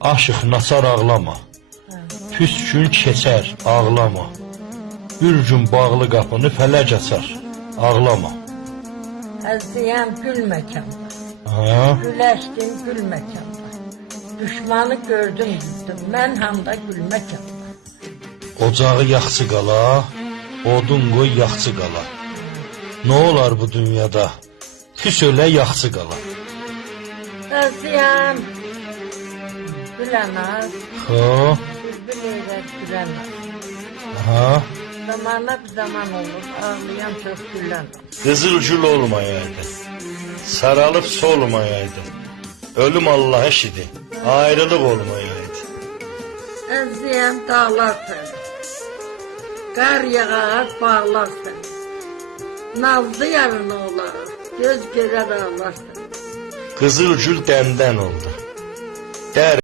Aşıq naçar ağlama. Püskün keçər, ağlama. Bir gün bağlı qapını fələk açar, ağlama. Əziyəm gül məkanda, Ha? güləşdim gül məkanda. Düşmanı gördüm güldüm, mən hamda gül məkanda. Ocağı yaxçı qala, odun qoy yaxçı qala. Nə olar bu dünyada? Pis ölə yaxçı qala. Əziyəm gülənaz, Ha? bülbül eylər gülənaz. Ha? Zamana bir zaman olur, ağlayan çox gülənaz. Qızıl gül olmayaydı. Saralıb solmayaydı. Ölüm Allah eşidi. Ayrılıq olmayaydı. Əziyəm dağlar səni, qar yağar bağlar səni. Nazlı yarın olar, göz görər ağlar səni. Qızıl gül dəmdən oldu. Dər